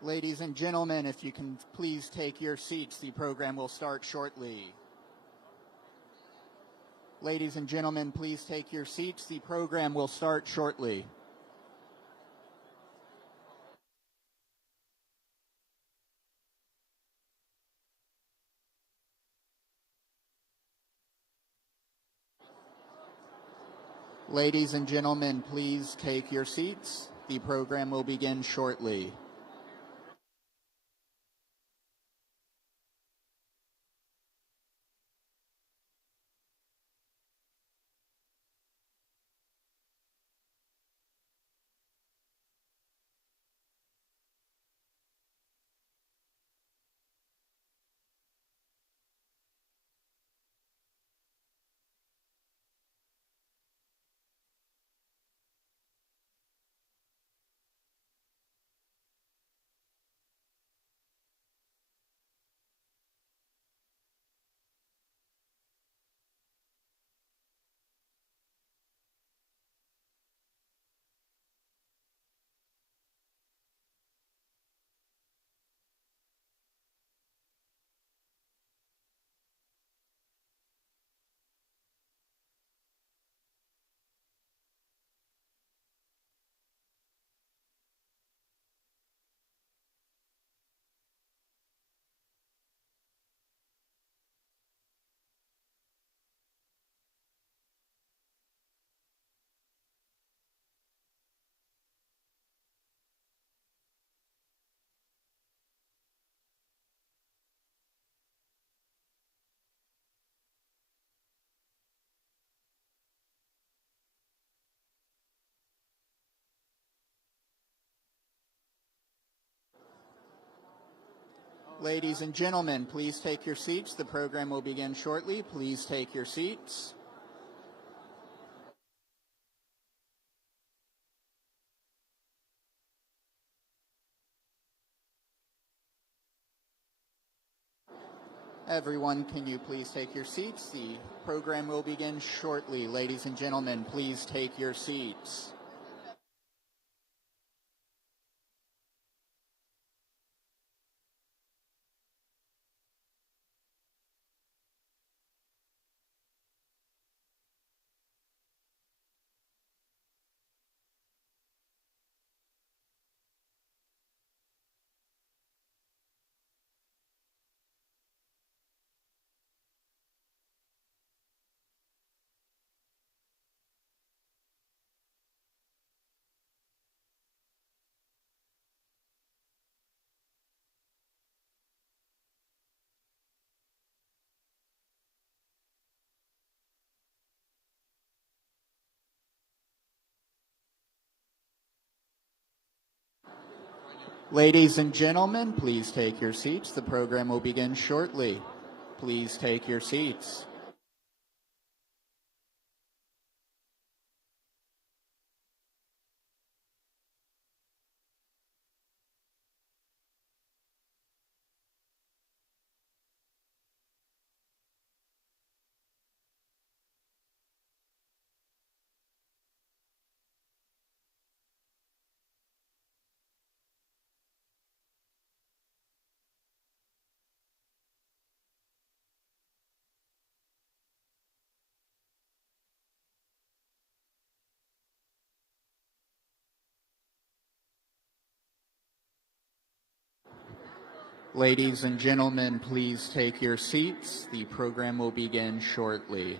Ladies and gentlemen, if you can please take your seats, the program will start shortly. Ladies and gentlemen, please take your seats, the program will start shortly. Ladies and gentlemen, please take your seats. The program will begin shortly. Ladies and gentlemen, please take your seats. The program will begin shortly. Please take your seats. Everyone, can you please take your seats? The program will begin shortly. Ladies and gentlemen, please take your seats. Ladies and gentlemen, please take your seats. The program will begin shortly. Please take your seats. Ladies and gentlemen, please take your seats. The program will begin shortly.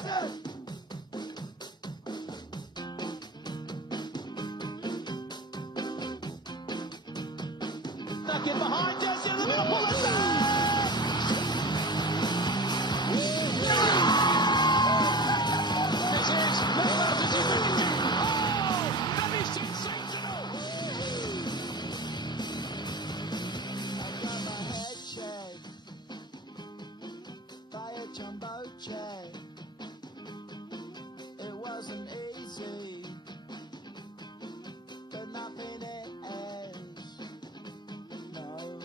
Back in behind, Jesse in the middle, pull it down! It wasn't easy, but nothing is. No.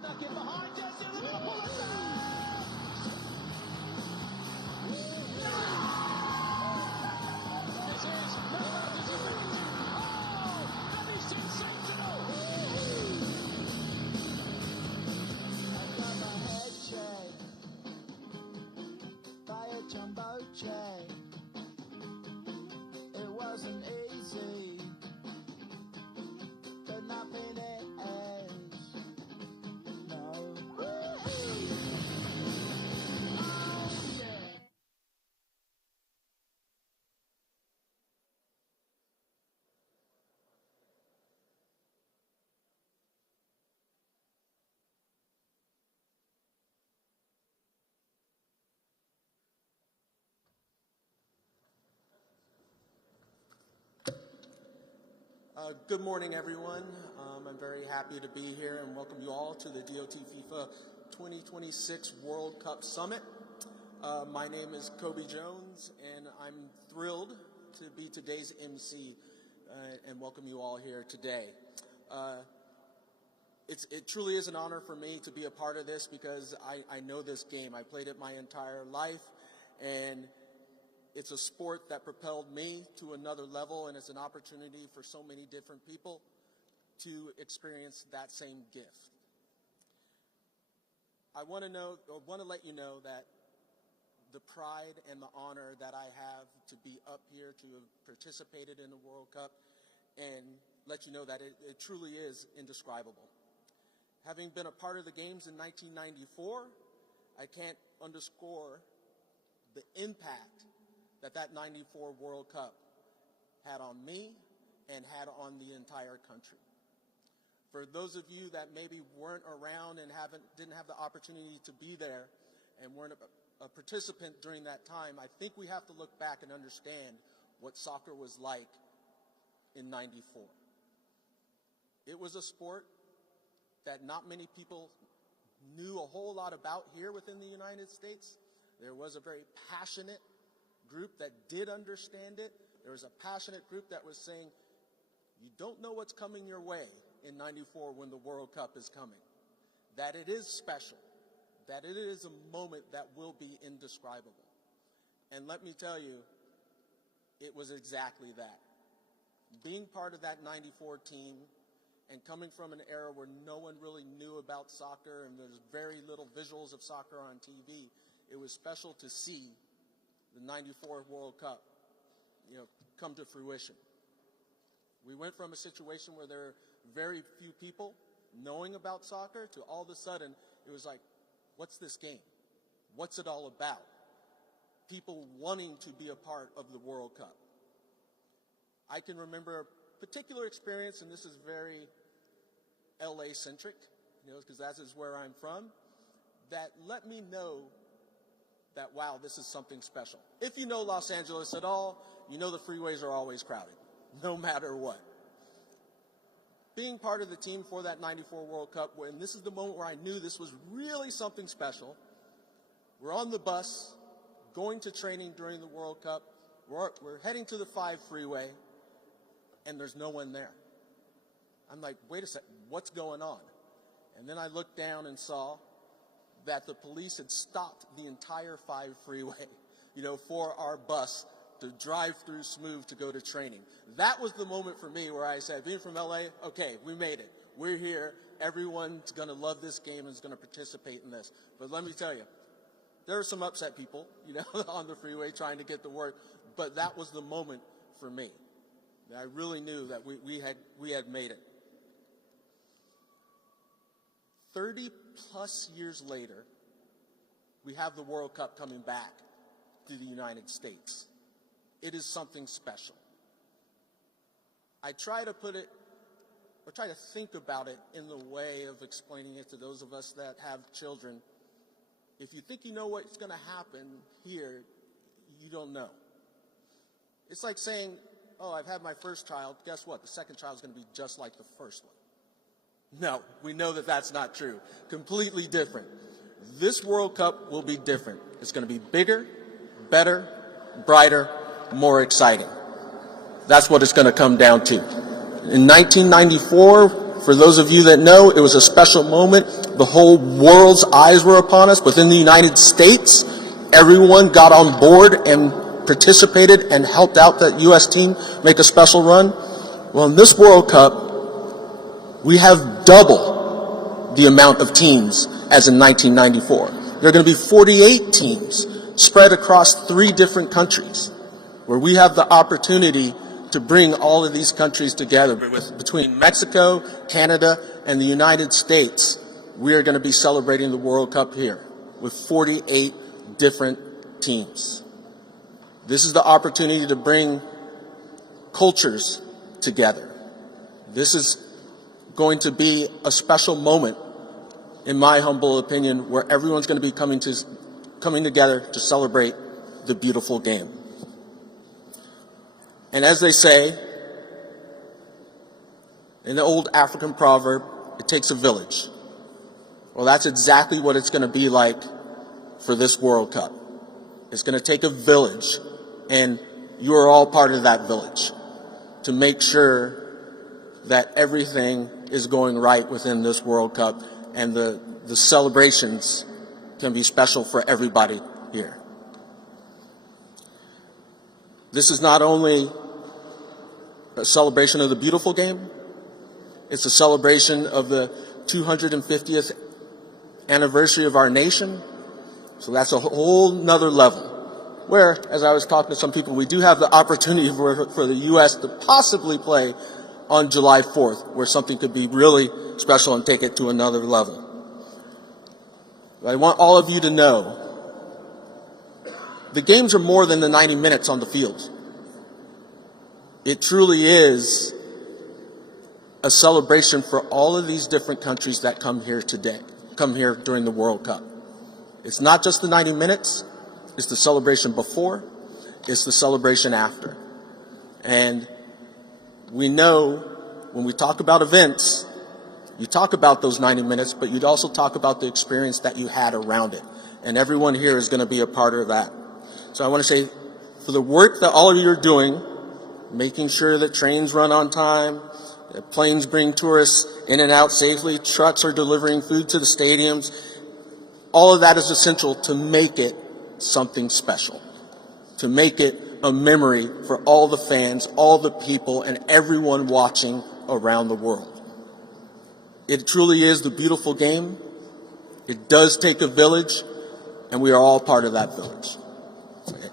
Back in behind, Jesse in the middle, pull it down! This is that is sensational! I got my head checked by a jumbo jet. It wasn't easy, but nothing is. No. Good morning, everyone. I'm very happy to be here and welcome you all to the DOT FIFA 2026 World Cup Summit. My name is Kobe Jones, and I'm thrilled to be today's MC and welcome you all here today. It truly is an honor for me to be a part of this because I know this game. I played it my entire life, and it's a sport that propelled me to another level, and it's an opportunity for so many different people to experience that same gift. I want to let you know that the pride and the honor that I have to be up here to have participated in the World Cup, and let you know that it truly is indescribable. Having been a part of the games in 1994, I can't underscore the impact that 94 World Cup had on me and had on the entire country. For those of you that maybe weren't around and didn't have the opportunity to be there and weren't a participant during that time, I think we have to look back and understand what soccer was like in '94. It was a sport that not many people knew a whole lot about here within the United States. There was a very passionate group that did understand it. There was a passionate group that was saying, you don't know what's coming your way in '94 when the World Cup is coming. That it is special. That it is a moment that will be indescribable. And let me tell you, it was exactly that. Being part of that '94 team and coming from an era where no one really knew about soccer and there's very little visuals of soccer on TV, it was special to see the '94 World Cup, come to fruition. We went from a situation where there were very few people knowing about soccer to all of a sudden it was like, what's this game? What's it all about? People wanting to be a part of the World Cup. I can remember a particular experience, and this is very LA-centric, because that is where I'm from, that let me know that, wow, this is something special. If you know Los Angeles at all, you know the freeways are always crowded, no matter what. Being part of the team for that '94 World Cup, and this is the moment where I knew this was really something special. We're on the bus, going to training during the World Cup. We're heading to the 5 freeway, and there's no one there. I'm like, wait a second, what's going on? And then I looked down and saw that the police had stopped the entire 5 freeway, for our bus to drive through smooth to go to training. That was the moment for me where I said, being from LA, okay, we made it. We're here. Everyone's going to love this game and is going to participate in this. But let me tell you, there are some upset people, on the freeway trying to get to work. But that was the moment for me. I really knew that we had made it. 30 plus years later, we have the World Cup coming back to the United States. It is something special. I try to think about it in the way of explaining it to those of us that have children. If you think you know what's going to happen here, you don't know. It's like saying, oh, I've had my first child. Guess what? The second child is going to be just like the first one. No, we know that that's not true. Completely different. This World Cup will be different. It's going to be bigger, better, brighter, more exciting. That's what it's going to come down to. In 1994, for those of you that know, it was a special moment. The whole world's eyes were upon us. Within the United States, everyone got on board and participated and helped out that U.S. team make a special run. Well, in this World Cup, we have double the amount of teams as in 1994. There are going to be 48 teams spread across 3 different countries, where we have the opportunity to bring all of these countries together. Between Mexico, Canada, and the United States, we are going to be celebrating the World Cup here with 48 different teams. This is the opportunity to bring cultures together. This is going to be a special moment, in my humble opinion, where everyone's going to be coming together to celebrate the beautiful game. And as they say, in the old African proverb, it takes a village. Well, that's exactly what it's going to be like for this World Cup. It's going to take a village, and you are all part of that village to make sure that everything is going right within this World Cup and the celebrations can be special for everybody here. This is not only a celebration of the beautiful game, it's a celebration of the 250th anniversary of our nation. So that's a whole nother level. Where, as I was talking to some people, we do have the opportunity for the U.S. to possibly play on July 4th, where something could be really special and take it to another level. But I want all of you to know, the games are more than the 90 minutes on the field. It truly is a celebration for all of these different countries that come here during the World Cup. It's not just the 90 minutes, it's the celebration before, it's the celebration after. And we know when we talk about events, you talk about those 90 minutes, but you'd also talk about the experience that you had around it. And everyone here is going to be a part of that. So I want to say, for the work that all of you are doing, making sure that trains run on time, that planes bring tourists in and out safely, trucks are delivering food to the stadiums, all of that is essential to make it something special, to make it a memory for all the fans, all the people, and everyone watching around the world. It truly is the beautiful game. It does take a village, and we are all part of that village. Okay.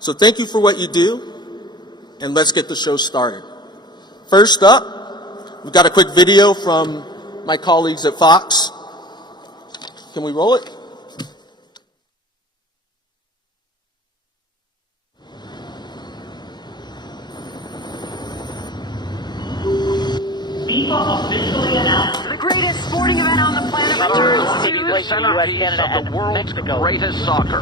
So thank you for what you do, and let's get the show started. First up, we've got a quick video from my colleagues at Fox. Can we roll it? FIFA officially announced The greatest sporting event on the planet returns taking place in U.S., Canada, and the world's greatest soccer.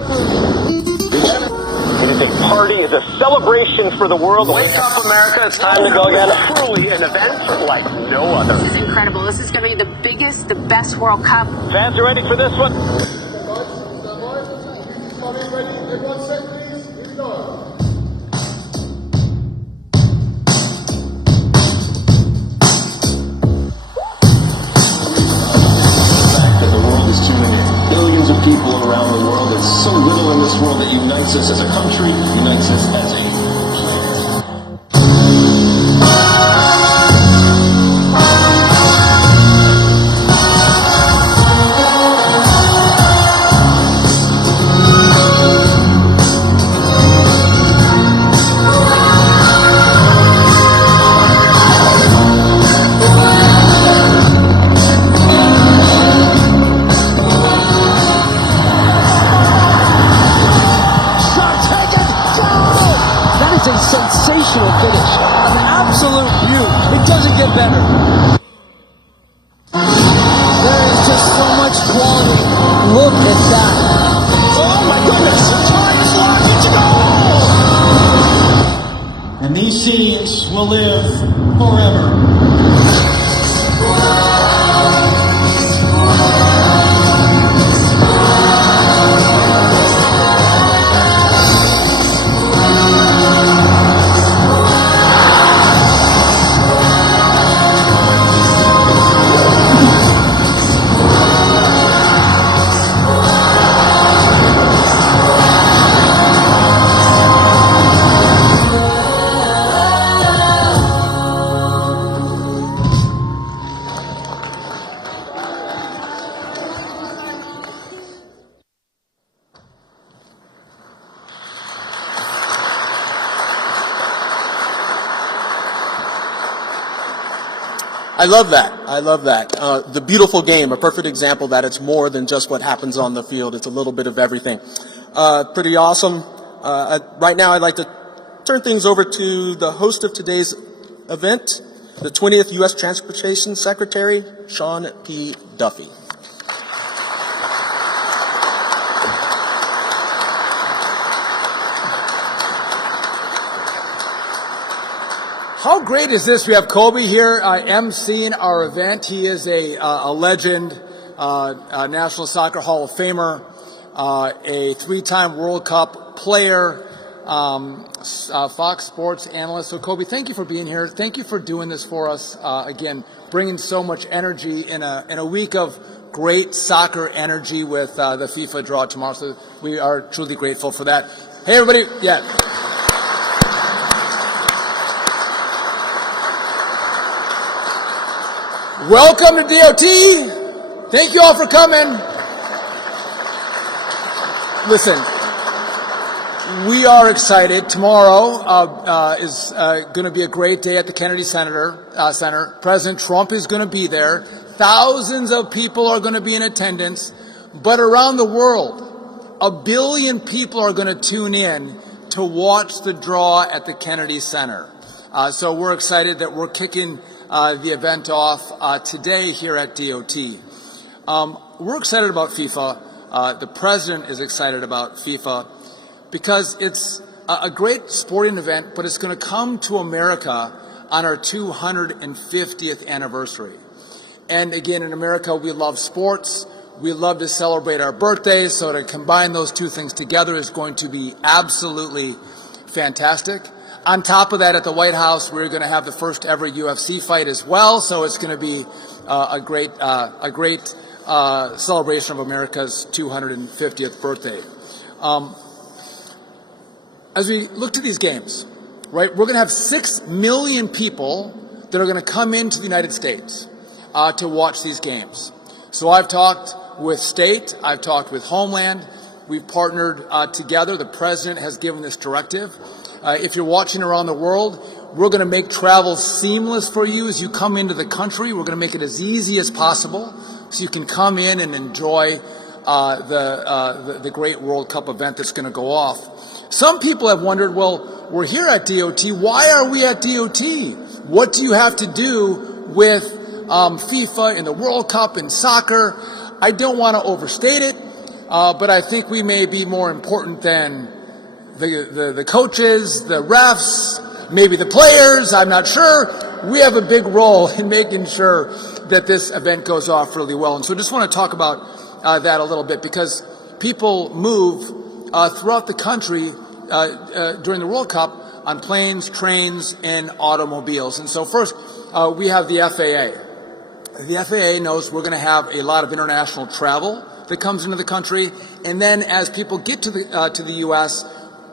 It is a party, it's a celebration for the world. Wake up, America, it's time to go again. Truly an event like no other. This is incredible. This is going to be the biggest, the best World Cup. Fans are ready for this one? Billions of people around the world. It's so little in this world that unites us as a country, unites us as a sensational finish. An absolute beaut. It doesn't get better. There is just so much quality. Look at that. Oh my goodness. Time slot into goal. And these scenes will live forever. I love that. I love that. The beautiful game, a perfect example that it's more than just what happens on the field. It's a little bit of everything. Pretty awesome. Right now, I'd like to turn things over to the host of today's event, the 20th U.S. Transportation Secretary, Sean P. Duffy. How great is this? We have Kobe here emceeing our event. He is a legend, a National Soccer Hall of Famer, a three-time World Cup player, Fox Sports analyst. So Kobe, thank you for being here. Thank you for doing this for us. Again, bringing so much energy in a week of great soccer energy with the FIFA draw tomorrow. So we are truly grateful for that. Hey, everybody. Yeah. Welcome to DOT. Thank you all for coming. Listen, we are excited. Tomorrow is going to be a great day at the Kennedy Center. President Trump is going to be there. Thousands of people are going to be in attendance. But around the world, 1 billion people are going to tune in to watch the draw at the Kennedy Center. So we're excited that we're kicking the event off today here at DOT. We're excited about FIFA. The president is excited about FIFA because it's a great sporting event, but it's going to come to America on our 250th anniversary. And again, in America, we love sports. We love to celebrate our birthdays, so to combine those two things together is going to be absolutely fantastic. On top of that, at the White House, we're going to have the first ever UFC fight as well, so it's going to be a great celebration of America's 250th birthday. As we look to these games, right, we're going to have 6 million people that are going to come into the United States to watch these games. So I've talked with state, I've talked with Homeland, we've partnered together. The president has given this directive. If you're watching around the world, we're going to make travel seamless for you as you come into the country. We're going to make it as easy as possible so you can come in and enjoy the great World Cup event that's going to go off. Some people have wondered, well, we're here at DOT. Why are we at DOT? What do you have to do with FIFA and the World Cup and soccer? I don't want to overstate it, but I think we may be more important than the coaches, the refs, maybe the players. I'm not sure. We have a big role in making sure that this event goes off really well. And so I just want to talk about that a little bit, because people move throughout the country during the World Cup on planes, trains, and automobiles. And so first, we have the FAA. The FAA knows we're going to have a lot of international travel that comes into the country, and then as people get to the U.S.,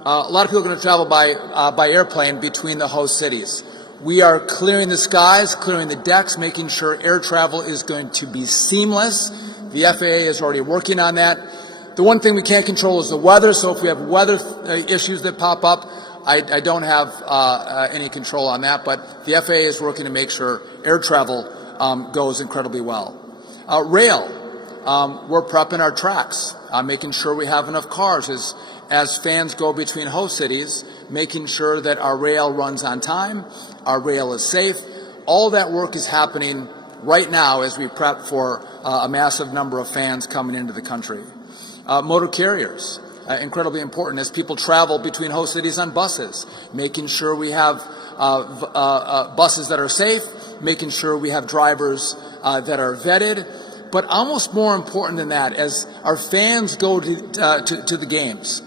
a lot of people are going to travel by airplane between the host cities. We are clearing the skies, clearing the decks, making sure air travel is going to be seamless. The FAA is already working on that. The one thing we can't control is the weather, so if we have weather issues that pop up, I don't have any control on that, but the FAA is working to make sure air travel goes incredibly well. Rail, we're prepping our tracks, making sure we have enough cars as fans go between host cities, making sure that our rail runs on time, our rail is safe. All that work is happening right now as we prep for a massive number of fans coming into the country. Motor carriers, incredibly important as people travel between host cities on buses, making sure we have buses that are safe, making sure we have drivers that are vetted. But almost more important than that, as our fans go to the games,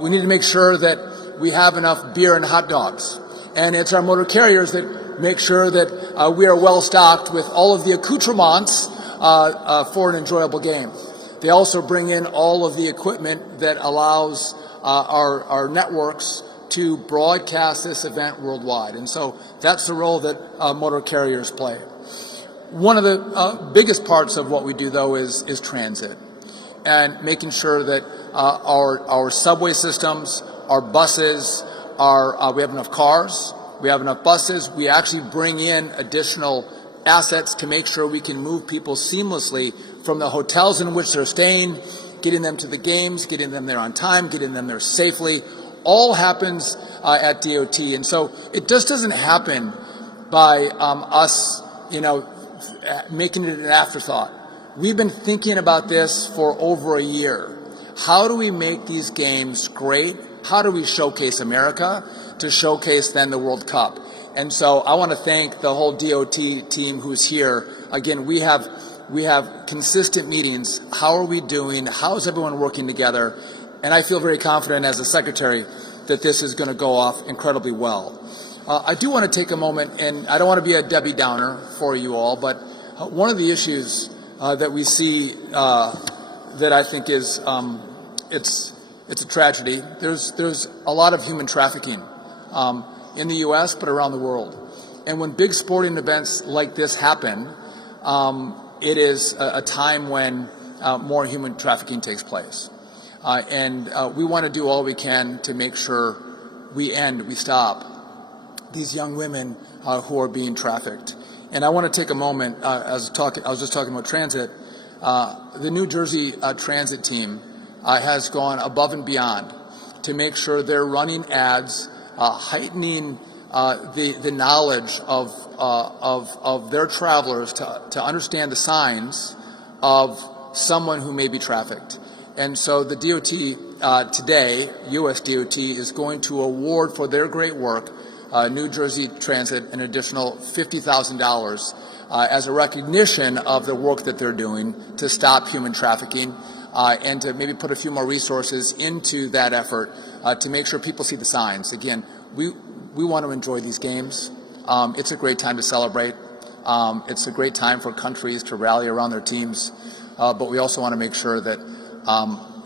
we need to make sure that we have enough beer and hot dogs. And it's our motor carriers that make sure that we are well stocked with all of the accoutrements for an enjoyable game. They also bring in all of the equipment that allows our networks to broadcast this event worldwide. And so that's the role that motor carriers play. One of the biggest parts of what we do, though, is transit, and making sure that our subway systems, our buses, we have enough cars, we have enough buses. We actually bring in additional assets to make sure we can move people seamlessly from the hotels in which they're staying, getting them to the games, getting them there on time, getting them there safely. All happens at DOT. And so it just doesn't happen by us, making it an afterthought. We've been thinking about this for over a year. How do we make these games great? How do we showcase America to showcase then the World Cup? And so I want to thank the whole DOT team who's here. Again, we have consistent meetings. How are we doing? How is everyone working together? And I feel very confident as a secretary that this is going to go off incredibly well. I do want to take a moment, and I don't want to be a Debbie Downer for you all, but one of the issues that we see that I think is it's a tragedy. There's a lot of human trafficking in the U.S., but around the world. And when big sporting events like this happen, it is a time when more human trafficking takes place. And we want to do all we can to make sure we stop these young women who are being trafficked. And I want to take a moment, I was just talking about transit. The New Jersey transit team has gone above and beyond to make sure they're running ads, heightening the knowledge of their travelers to understand the signs of someone who may be trafficked. And so the DOT today, U.S. DOT, is going to award for their great work New Jersey Transit an additional $50,000 as a recognition of the work that they're doing to stop human trafficking and to maybe put a few more resources into that effort to make sure people see the signs. Again, we want to enjoy these games. It's a great time to celebrate. It's a great time for countries to rally around their teams. But we also want to make sure that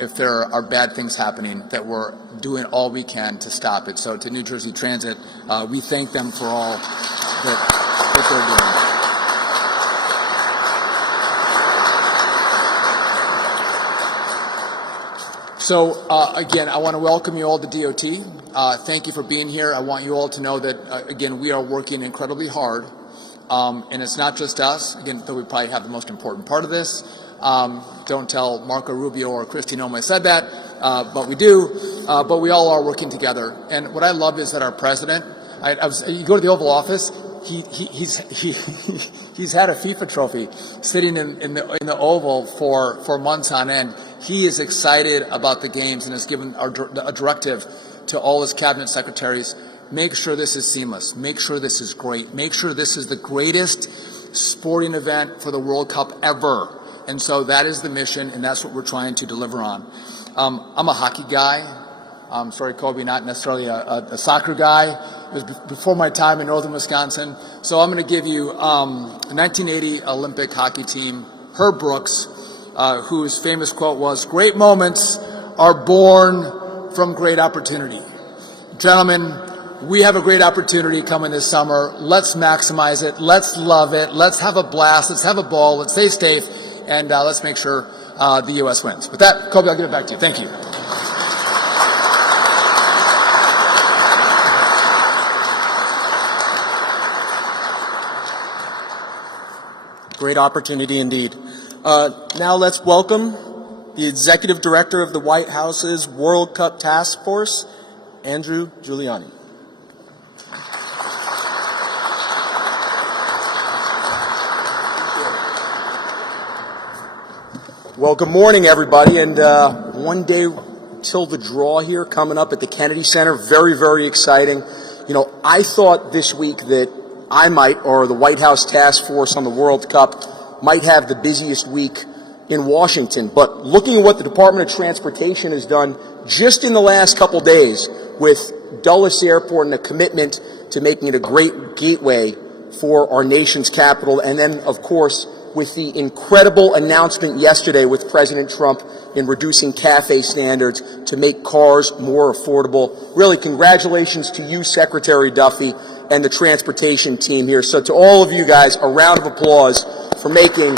if there are bad things happening, that we're doing all we can to stop it. So to New Jersey Transit, we thank them for all that they're doing. So again, I want to welcome you all to DOT. Thank you for being here. I want you all to know that, again, we are working incredibly hard. And it's not just us, again, though we probably have the most important part of this. Don't tell Marco Rubio or Kristi Noem I said that, but we do. But we all are working together. And what I love is that our president, you go to the Oval Office, he's had a FIFA trophy sitting in the Oval for months on end. He is excited about the games and has given a directive to all his cabinet secretaries. Make sure this is seamless. Make sure this is great. Make sure this is the greatest sporting event for the World Cup ever. And so that is the mission, and that's what we're trying to deliver on. I'm a hockey guy. I'm sorry, Kobe, not necessarily a soccer guy. It was before my time in northern Wisconsin. So I'm going to give you a 1980 Olympic hockey team, Herb Brooks, whose famous quote was, "Great moments are born from great opportunity." Gentlemen, we have a great opportunity coming this summer. Let's maximize it. Let's love it. Let's have a blast. Let's have a ball. Let's stay safe. And let's make sure the U.S. wins. With that, Kobe, I'll give it back to you. Thank you. Great opportunity indeed. Now let's welcome the Executive Director of the White House's World Cup Task Force, Andrew Giuliani. Well, good morning, everybody, and one day till the draw here coming up at the Kennedy Center. Very, very exciting. You know, I thought this week that I might, or the White House Task Force on the World Cup, might have the busiest week in Washington. But looking at what the Department of Transportation has done just in the last couple days with Dulles Airport and a commitment to making it a great gateway for our nation's capital, and then, of course, with the incredible announcement yesterday with President Trump in reducing CAFE standards to make cars more affordable. Really, congratulations to you, Secretary Duffy, and the transportation team here. So to all of you guys, a round of applause for making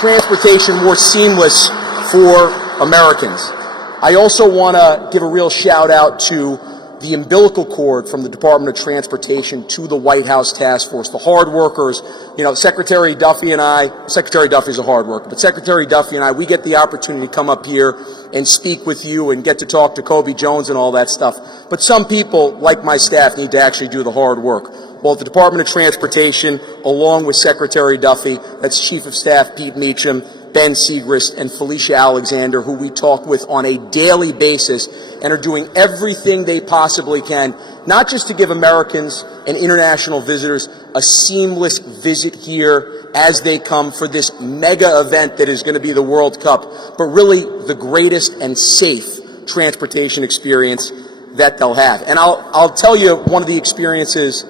transportation more seamless for Americans. I also want to give a real shout out to the umbilical cord from the Department of Transportation to the White House Task Force, the hard workers. You know, Secretary Duffy and I, Secretary Duffy's a hard worker, but Secretary Duffy and I, we get the opportunity to come up here and speak with you and get to talk to Kobe Jones and all that stuff. But some people, like my staff, need to actually do the hard work. Well, at the Department of Transportation, along with Secretary Duffy, that's Chief of Staff Pete Meacham, Ben Segrist, and Felicia Alexander, who we talk with on a daily basis and are doing everything they possibly can, not just to give Americans and international visitors a seamless visit here as they come for this mega event that is going to be the World Cup, but really the greatest and safe transportation experience that they'll have. And I'll tell you one of the experiences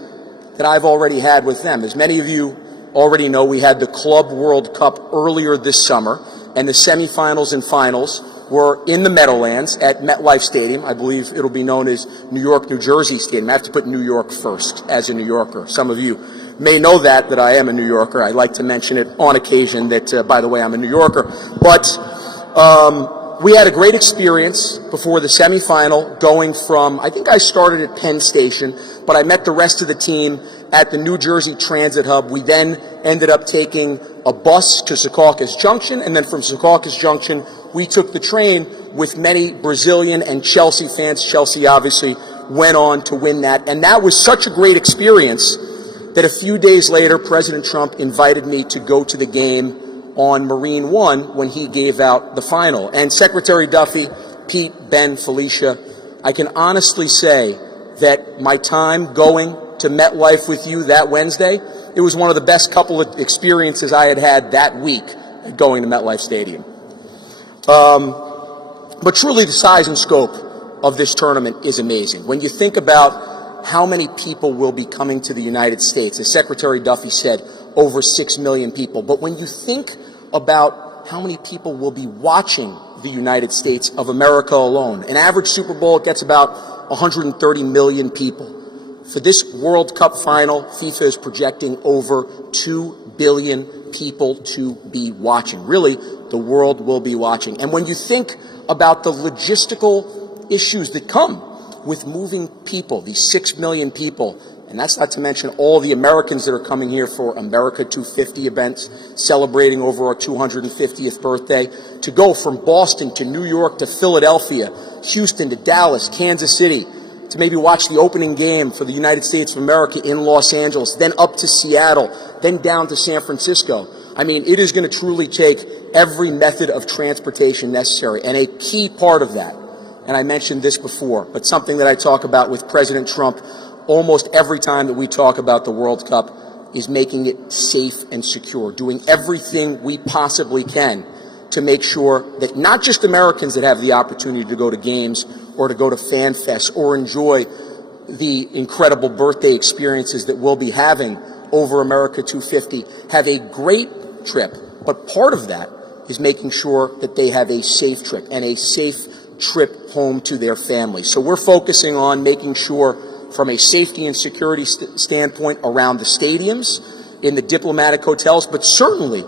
that I've already had with them. As many of you already know, we had the Club World Cup earlier this summer, and the semifinals and finals were in the Meadowlands at MetLife Stadium. I believe it'll be known as New York, New Jersey Stadium. I have to put New York first as a New Yorker. Some of you may know that I am a New Yorker. I like to mention it on occasion that, by the way, I'm a New Yorker. But we had a great experience before the semifinal, going from, I think I started at Penn Station, but I met the rest of the team at the New Jersey Transit Hub. We then ended up taking a bus to Secaucus Junction, and then from Secaucus Junction, we took the train with many Brazilian and Chelsea fans. Chelsea, obviously, went on to win that. And that was such a great experience that a few days later, President Trump invited me to go to the game on Marine One when he gave out the final. And Secretary Duffy, Pete, Ben, Felicia, I can honestly say that my time going to MetLife with you that Wednesday, it was one of the best couple of experiences I had had that week going to MetLife Stadium. But truly the size and scope of this tournament is amazing. When you think about how many people will be coming to the United States, as Secretary Duffy said, over 6 million people. But when you think about how many people will be watching the United States of America alone, an average Super Bowl gets about 130 million people. For this World Cup final, FIFA is projecting over 2 billion people to be watching. Really, the world will be watching. And when you think about the logistical issues that come with moving people, these 6 million people, and that's not to mention all the Americans that are coming here for America 250 events, celebrating over our 250th birthday, to go from Boston to New York to Philadelphia, Houston to Dallas, Kansas City, to maybe watch the opening game for the United States of America in Los Angeles, then up to Seattle, then down to San Francisco. I mean, it is going to truly take every method of transportation necessary. And a key part of that, and I mentioned this before, but something that I talk about with President Trump almost every time that we talk about the World Cup, is making it safe and secure, doing everything we possibly can to make sure that not just Americans that have the opportunity to go to games or to go to fan fests or enjoy the incredible birthday experiences that we'll be having over America 250 have a great trip, but part of that is making sure that they have a safe trip and a safe trip home to their families. So we're focusing on making sure from a safety and security standpoint around the stadiums, in the diplomatic hotels, but certainly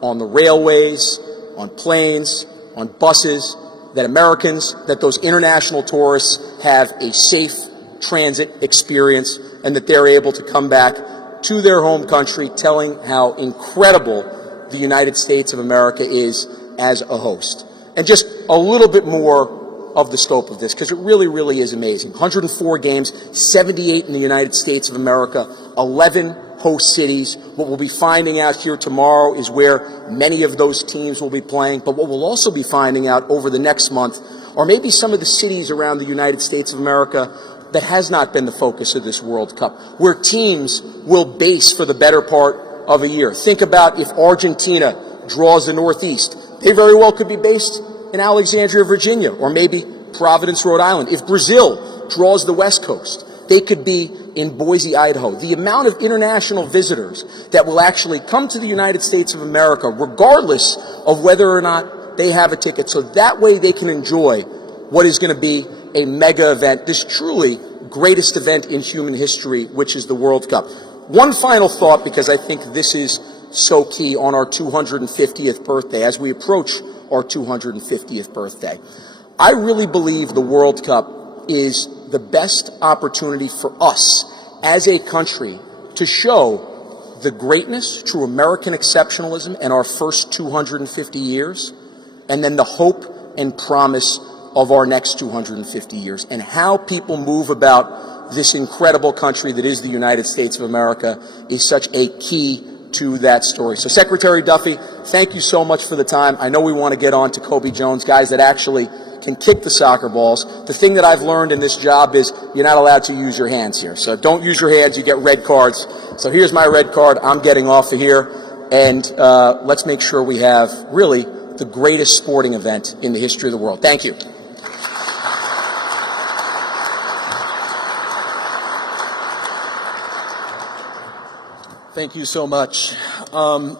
on the railways, on planes, on buses, that Americans, that those international tourists have a safe transit experience and that they're able to come back to their home country telling how incredible the United States of America is as a host. And just a little bit more of the scope of this, because it really, really is amazing. 104 games, 78 in the United States of America, 11 host cities. What we'll be finding out here tomorrow is where many of those teams will be playing, but what we'll also be finding out over the next month are maybe some of the cities around the United States of America that has not been the focus of this World Cup, where teams will base for the better part of a year. Think about if Argentina draws the Northeast. They very well could be based in Alexandria, Virginia, or maybe Providence, Rhode Island. If Brazil draws the West Coast, they could be in Boise, Idaho. The amount of international visitors that will actually come to the United States of America, regardless of whether or not they have a ticket, so that way they can enjoy what is going to be a mega event, this truly greatest event in human history, which is the World Cup. One final thought, because I think this is so key on our 250th birthday, as we approach our 250th birthday. I really believe the World Cup is the best opportunity for us as a country to show the greatness, true American exceptionalism in our first 250 years, and then the hope and promise of our next 250 years, and how people move about this incredible country that is the United States of America is such a key to that story. So Secretary Duffy, thank you so much for the time. I know we want to get on to Kobe Jones, guys that actually can kick the soccer balls. The thing that I've learned in this job is you're not allowed to use your hands here. So don't use your hands, you get red cards. So here's my red card. I'm getting off of here. And let's make sure we have really the greatest sporting event in the history of the world. Thank you. Thank you so much. We're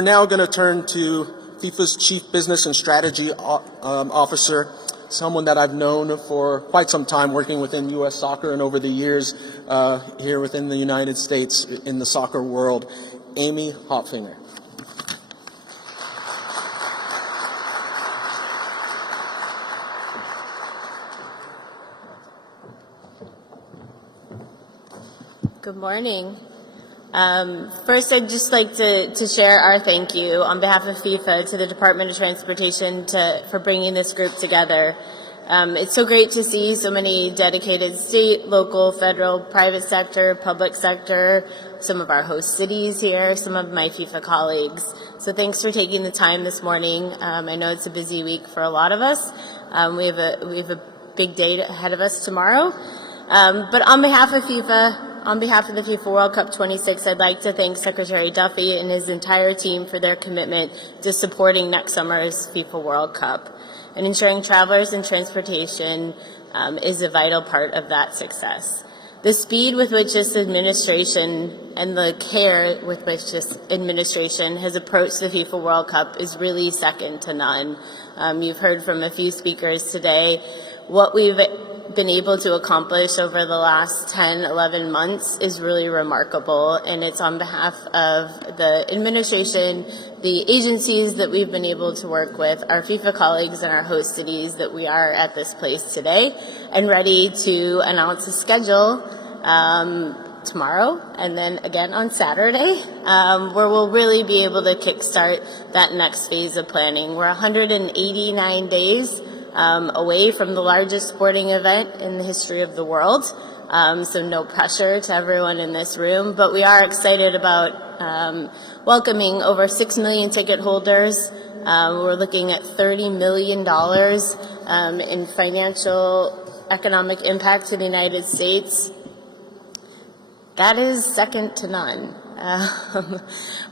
now going to turn to FIFA's Chief Business and Strategy Officer, someone that I've known for quite some time working within U.S. soccer and over the years here within the United States in the soccer world, Amy Hopfinger. Good morning. First, I'd just like to share our thank you on behalf of FIFA to the Department of Transportation for bringing this group together. It's so great to see so many dedicated state, local, federal, private sector, public sector, some of our host cities here, some of my FIFA colleagues. So thanks for taking the time this morning. I know it's a busy week for a lot of us. We have a big day ahead of us tomorrow. But on behalf of FIFA, on behalf of the FIFA World Cup 26, I'd like to thank Secretary Duffy and his entire team for their commitment to supporting next summer's FIFA World Cup. And ensuring travelers and transportation is a vital part of that success. The speed with which this administration and the care with which this administration has approached the FIFA World Cup is really second to none. You've heard from a few speakers today what we've been able to accomplish over the last 10, 11 months is really remarkable, and it's on behalf of the administration, the agencies that we've been able to work with, our FIFA colleagues and our host cities that we are at this place today and ready to announce a schedule tomorrow and then again on Saturday, where we'll really be able to kickstart that next phase of planning. We're 189 days away from the largest sporting event in the history of the world. So no pressure to everyone in this room, but we are excited about welcoming over 6 million ticket holders. We're looking at $30 million in financial economic impact to the United States. That is second to none.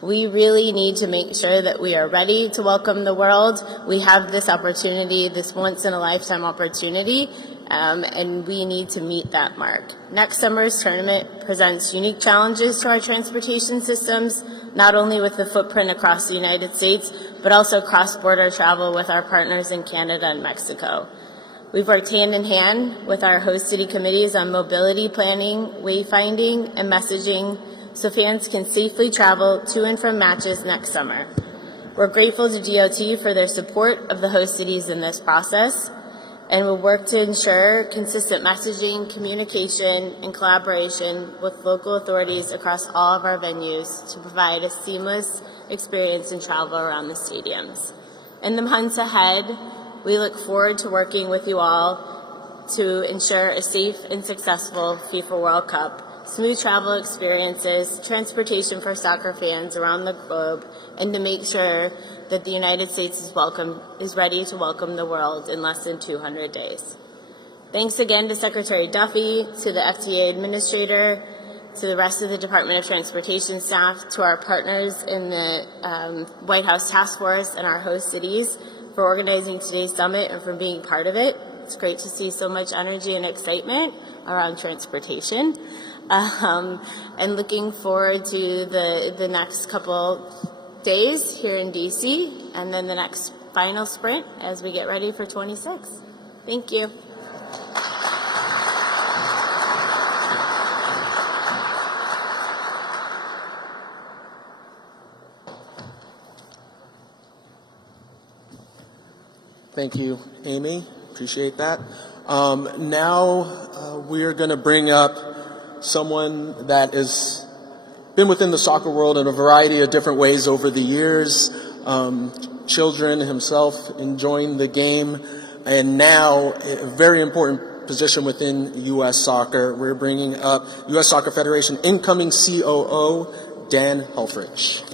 We really need to make sure that we are ready to welcome the world. We have this opportunity, this once-in-a-lifetime opportunity, and we need to meet that mark. Next summer's tournament presents unique challenges to our transportation systems, not only with the footprint across the United States, but also cross-border travel with our partners in Canada and Mexico. We've worked hand in hand with our host city committees on mobility planning, wayfinding, and messaging so fans can safely travel to and from matches next summer. We're grateful to DOT for their support of the host cities in this process, and we'll work to ensure consistent messaging, communication, and collaboration with local authorities across all of our venues to provide a seamless experience and travel around the stadiums. In the months ahead, we look forward to working with you all to ensure a safe and successful FIFA World Cup, smooth travel experiences, transportation for soccer fans around the globe, and to make sure that the United States is ready to welcome the world in less than 200 days. Thanks again to Secretary Duffy, to the FTA Administrator, to the rest of the Department of Transportation staff, to our partners in the White House Task Force and our host cities for organizing today's summit and for being part of it. It's great to see so much energy and excitement around transportation. And looking forward to the next couple days here in DC and then the next final sprint as we get ready for 26. Thank you. Thank you, Amy. Appreciate that. Now we're going to bring up someone that has been within the soccer world in a variety of different ways over the years. Children himself enjoying the game, and now a very important position within U.S. Soccer. We're bringing up U.S. Soccer Federation incoming COO, Dan Helfrich.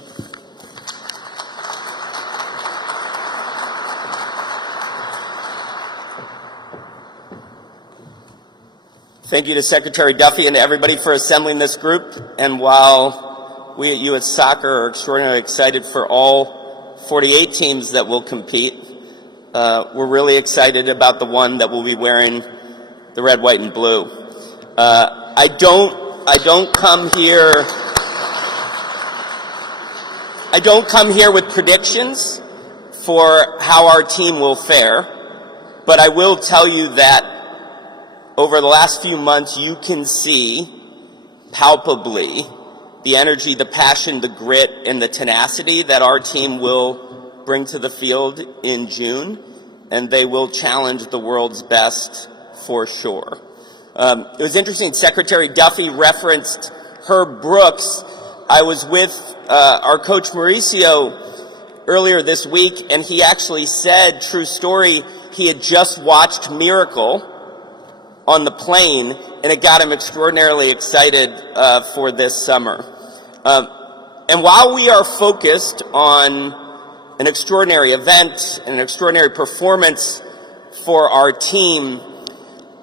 Thank you to Secretary Duffy and to everybody for assembling this group. And while we at U.S. Soccer are extraordinarily excited for all 48 teams that will compete, we're really excited about the one that will be wearing the red, white, and blue. I don't come here with predictions for how our team will fare, but I will tell you that over the last few months, you can see palpably the energy, the passion, the grit, and the tenacity that our team will bring to the field in June, and they will challenge the world's best for sure. It was interesting, Secretary Duffy referenced Herb Brooks. I was with our coach Mauricio earlier this week, and he actually said, true story, he had just watched Miracle on the plane, and it got him extraordinarily excited for this summer. And while we are focused on an extraordinary event and an extraordinary performance for our team,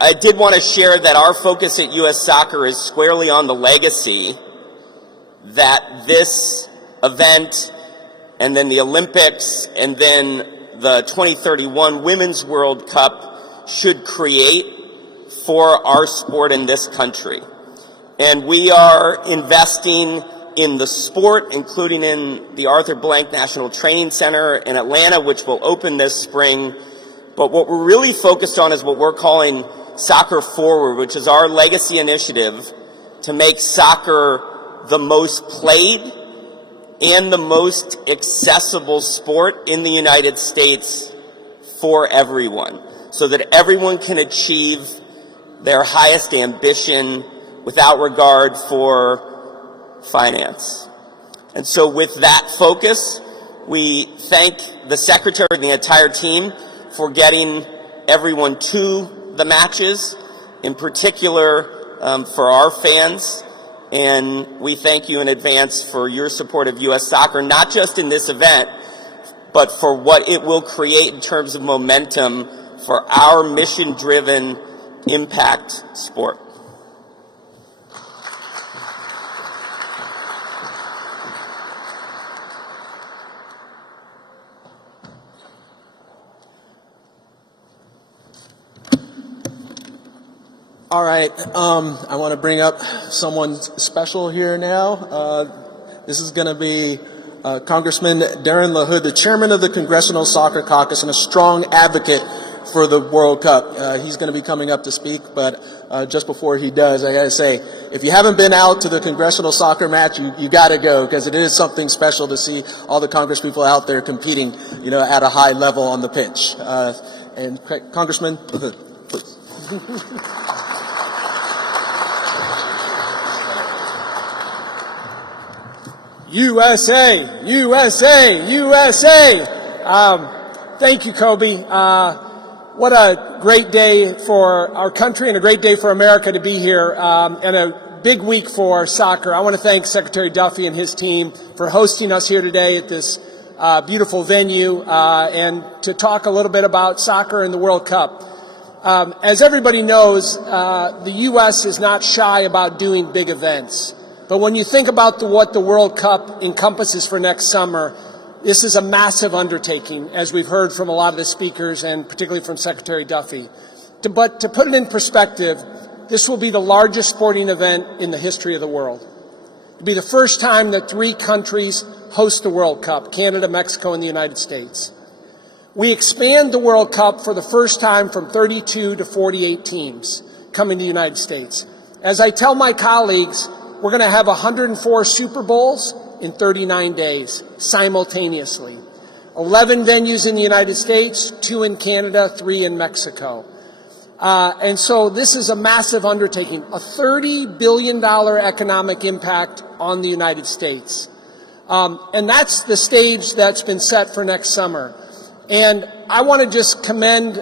I did want to share that our focus at U.S. Soccer is squarely on the legacy that this event and then the Olympics and then the 2031 Women's World Cup should create for our sport in this country. And we are investing in the sport, including in the Arthur Blank National Training Center in Atlanta, which will open this spring. But what we're really focused on is what we're calling Soccer Forward, which is our legacy initiative to make soccer the most played and the most accessible sport in the United States for everyone, so that everyone can achieve their highest ambition without regard for finance. And so with that focus, we thank the Secretary and the entire team for getting everyone to the matches, in particular for our fans. And we thank you in advance for your support of U.S. Soccer, not just in this event, but for what it will create in terms of momentum for our mission-driven impact sport. All right, I want to bring up someone special here now. This is going to be Congressman Darren LaHood, the chairman of the Congressional Soccer Caucus and a strong advocate for the World Cup. He's going to be coming up to speak, but just before he does, I got to say, if you haven't been out to the Congressional Soccer match, you got to go, because it is something special to see all the Congress people out there competing, you know, at a high level on the pitch. And Congressman LaHood, please. USA, USA, USA. Thank you, Kobe. What a great day for our country and a great day for America to be here, and a big week for soccer. I want to thank Secretary Duffy and his team for hosting us here today at this beautiful venue, and to talk a little bit about soccer and the World Cup. As everybody knows, the U.S. is not shy about doing big events. But when you think about what the World Cup encompasses for next summer, this is a massive undertaking, as we've heard from a lot of the speakers and particularly from Secretary Duffy. But to put it in perspective, this will be the largest sporting event in the history of the world. It'll be the first time that 3 countries host the World Cup: Canada, Mexico, and the United States. We expand the World Cup for the first time from 32 to 48 teams coming to the United States. As I tell my colleagues, we're going to have 104 Super Bowls in 39 days, simultaneously. 11 venues in the United States, 2 in Canada, 3 in Mexico. And so this is a massive undertaking, a $30 billion economic impact on the United States. And that's the stage that's been set for next summer. And I want to just commend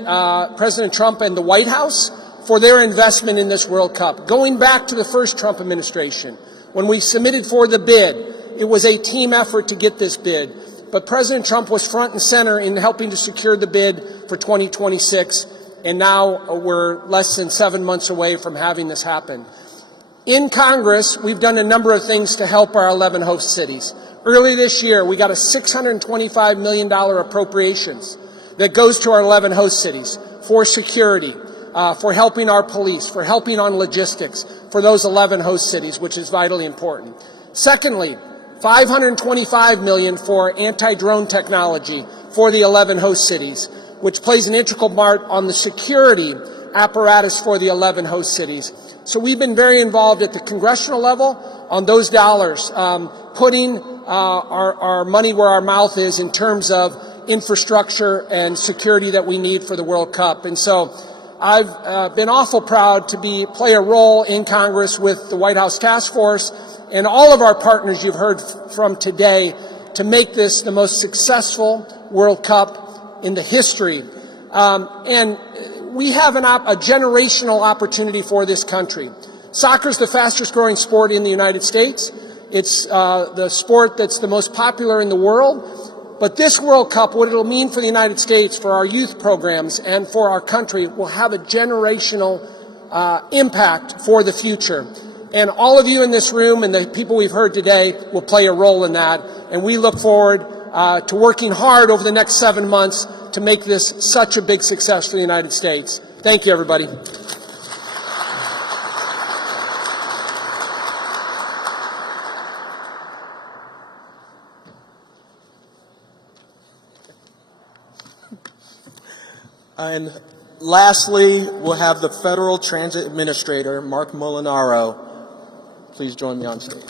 President Trump and the White House for their investment in this World Cup. Going back to the first Trump administration, when we submitted for the bid, it was a team effort to get this bid. But President Trump was front and center in helping to secure the bid for 2026, and now we're less than 7 months away from having this happen. In Congress, we've done a number of things to help our 11 host cities. Early this year, we got a $625 million appropriations that goes to our 11 host cities for security, for helping our police, for helping on logistics for those 11 host cities, which is vitally important. Secondly, $525 million for anti-drone technology for the 11 host cities, which plays an integral part on the security apparatus for the 11 host cities. So we've been very involved at the congressional level on those dollars, putting our money where our mouth is in terms of infrastructure and security that we need for the World Cup. And so I've been awful proud to play a role in Congress with the White House Task Force and all of our partners you've heard from today to make this the most successful World Cup in the history And we have a generational opportunity for this country. Soccer is the fastest growing sport in the United States. It's the sport that's the most popular in the world. But this World Cup, what it'll mean for the United States, for our youth programs, and for our country, will have a generational impact for the future. And all of you in this room and the people we've heard today will play a role in that. And we look forward to working hard over the next 7 months to make this such a big success for the United States. Thank you, everybody. And lastly, we'll have the Federal Transit Administrator, Mark Molinaro. Please join me on stage.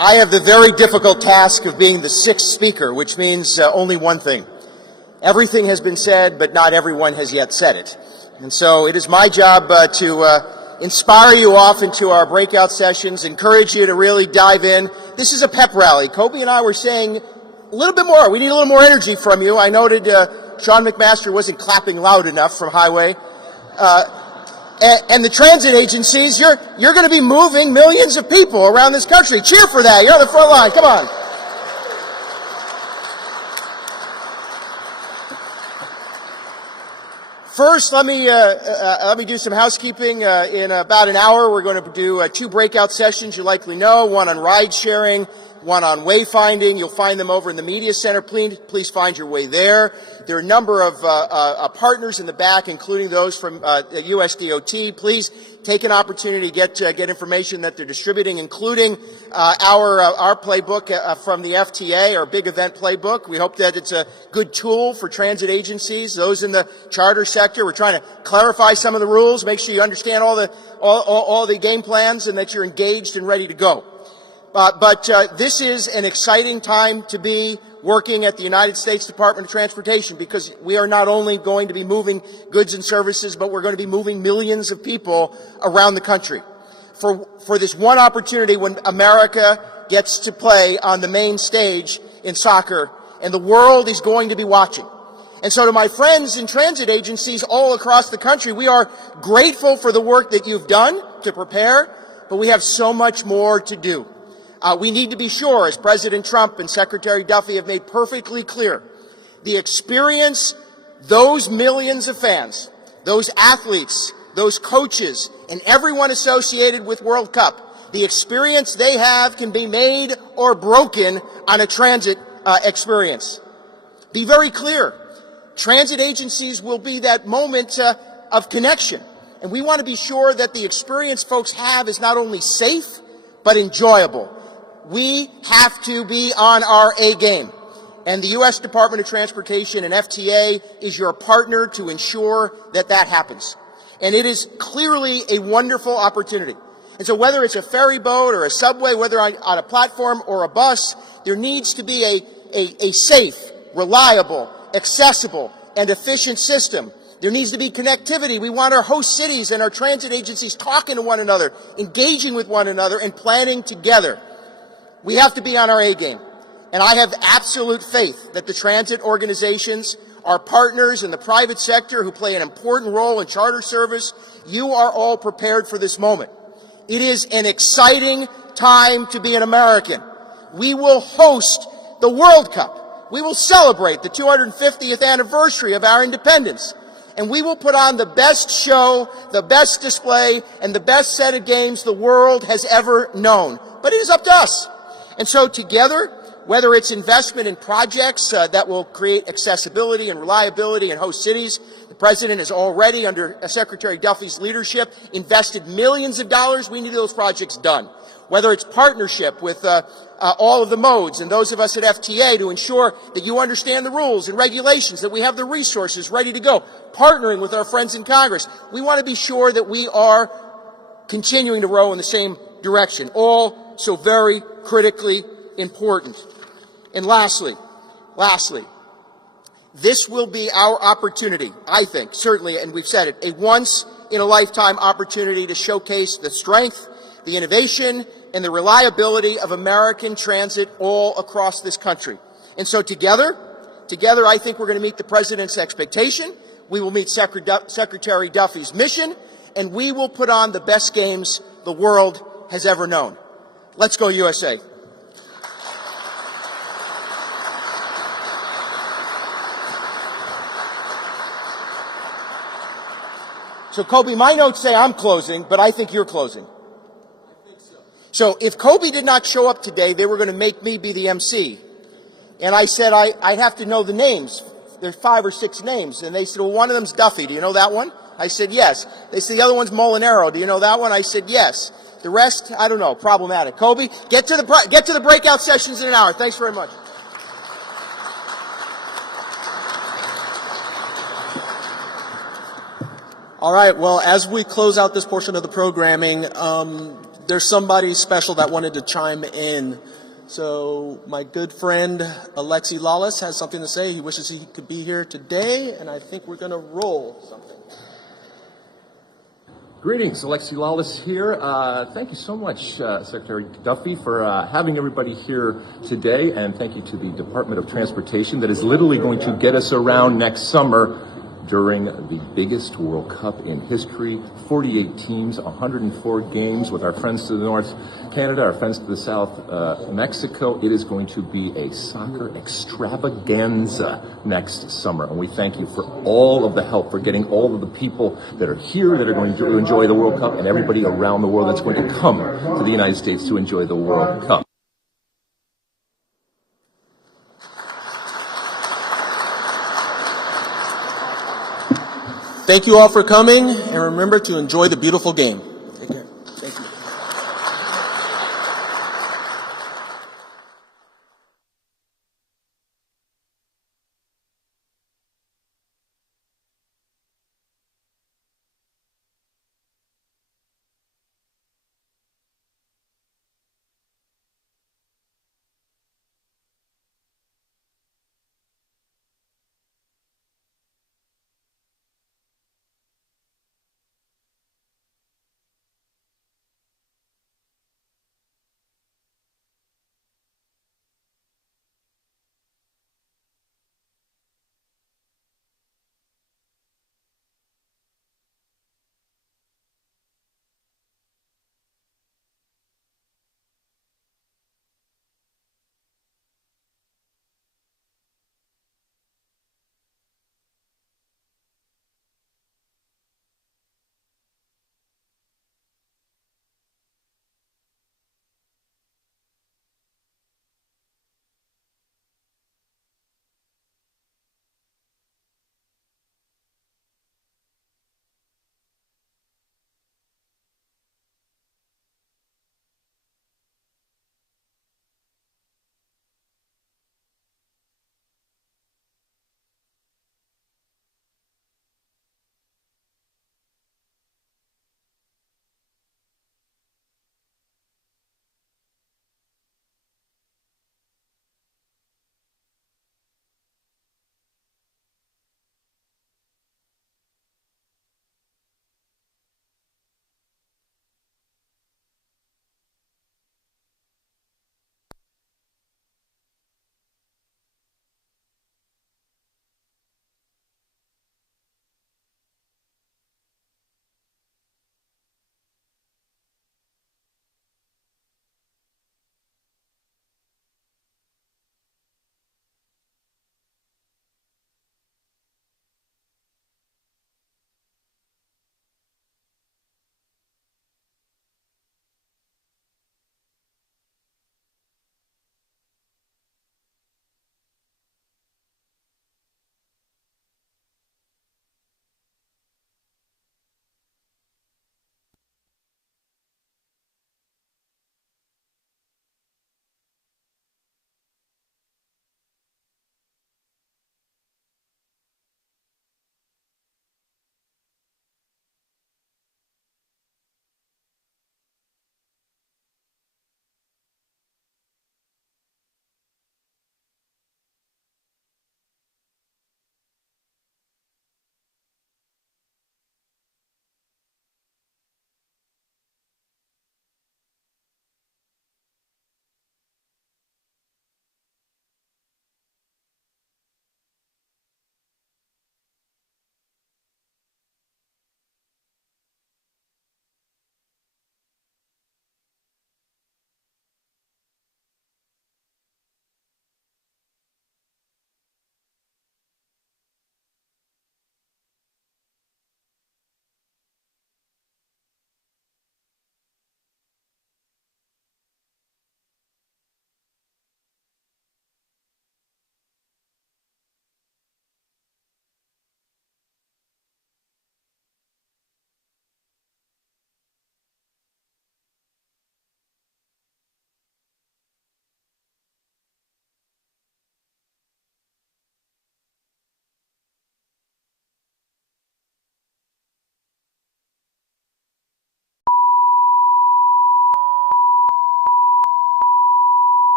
I have the very difficult task of being the sixth speaker, which means only one thing. Everything has been said, but not everyone has yet said it. And so it is my job to inspire you off into our breakout sessions, encourage you to really dive in. This is a pep rally. Kobe and I were saying a little bit more. We need a little more energy from you. I noted Sean McMaster wasn't clapping loud enough from Highway. And the transit agencies, you're going to be moving millions of people around this country. Cheer for that. You're on the front line. Come on. First, let me do some housekeeping. In about an hour, we're going to do 2 breakout sessions. You likely know, one on ride sharing, one on wayfinding. You'll find them over in the media center. Please find your way there. There are a number of partners in the back, including those from USDOT. Please take an opportunity to get information that they're distributing, including our playbook from the FTA, our big event playbook. We hope that it's a good tool for transit agencies, those in the charter sector. We're trying to clarify some of the rules, make sure you understand all the game plans, and that you're engaged and ready to go. But this is an exciting time to be working at the United States Department of Transportation, because we are not only going to be moving goods and services, but we're going to be moving millions of people around the country. For this one opportunity when America gets to play on the main stage in soccer, and the world is going to be watching. And so to my friends in transit agencies all across the country, we are grateful for the work that you've done to prepare, but we have so much more to do. We need to be sure, as President Trump and Secretary Duffy have made perfectly clear, the experience those millions of fans, those athletes, those coaches, and everyone associated with World Cup, the experience they have can be made or broken on a transit experience. Be very clear. Transit agencies will be that moment of connection. And we want to be sure that the experience folks have is not only safe, but enjoyable. We have to be on our A game. And the U.S. Department of Transportation and FTA is your partner to ensure that that happens. And it is clearly a wonderful opportunity. And so whether it's a ferry boat or a subway, whether on a platform or a bus, there needs to be a safe, reliable, accessible, and efficient system. There needs to be connectivity. We want our host cities and our transit agencies talking to one another, engaging with one another, and planning together. We have to be on our A game. And I have absolute faith that the transit organizations, our partners in the private sector who play an important role in charter service, you are all prepared for this moment. It is an exciting time to be an American. We will host the World Cup. We will celebrate the 250th anniversary of our independence. And we will put on the best show, the best display, and the best set of games the world has ever known. But it is up to us. And so together, whether it's investment in projects that will create accessibility and reliability in host cities, the President has already, under Secretary Duffy's leadership, invested millions of dollars. We need those projects done. Whether it's partnership with all of the modes and those of us at FTA to ensure that you understand the rules and regulations, that we have the resources ready to go, partnering with our friends in Congress. We want to be sure that we are continuing to row in the same direction, all so very critically important. And lastly, this will be our opportunity, I think, certainly, and we've said it, a once-in-a-lifetime opportunity to showcase the strength, the innovation, and the reliability of American transit all across this country. And so together, I think we're going to meet the President's expectation. We will meet Secretary Duffy's mission, and we will put on the best games the world has ever known. Let's go USA. So, Kobe, my notes say I'm closing, but I think you're closing. I think so. So if Kobe did not show up today, they were going to make me be the MC. And I said I'd have to know the names. There's 5 or 6 names. And they said, well, one of them's Duffy. Do you know that one? I said, yes. They said, the other one's Molinaro. Do you know that one? I said, yes. The rest, I don't know. Problematic. Kobe, get to the breakout sessions in an hour. Thanks very much. All right, well, as we close out this portion of the programming, there's somebody special that wanted to chime in. So my good friend Alexi Lawless has something to say. He wishes he could be here today, and I think we're going to roll something. Greetings, Alexi Lawless here. Thank you so much, Secretary Duffy, for having everybody here today, and thank you to the Department of Transportation that is literally going to get us around next summer during the biggest World Cup in history. 48 teams, 104 games with our friends to the north, Canada, our friends to the south, Mexico. It is going to be a soccer extravaganza next summer. And we thank you for all of the help, for getting all of the people that are here that are going to enjoy the World Cup, and everybody around the world that's going to come to the United States to enjoy the World Cup. Thank you all for coming, and remember to enjoy the beautiful game.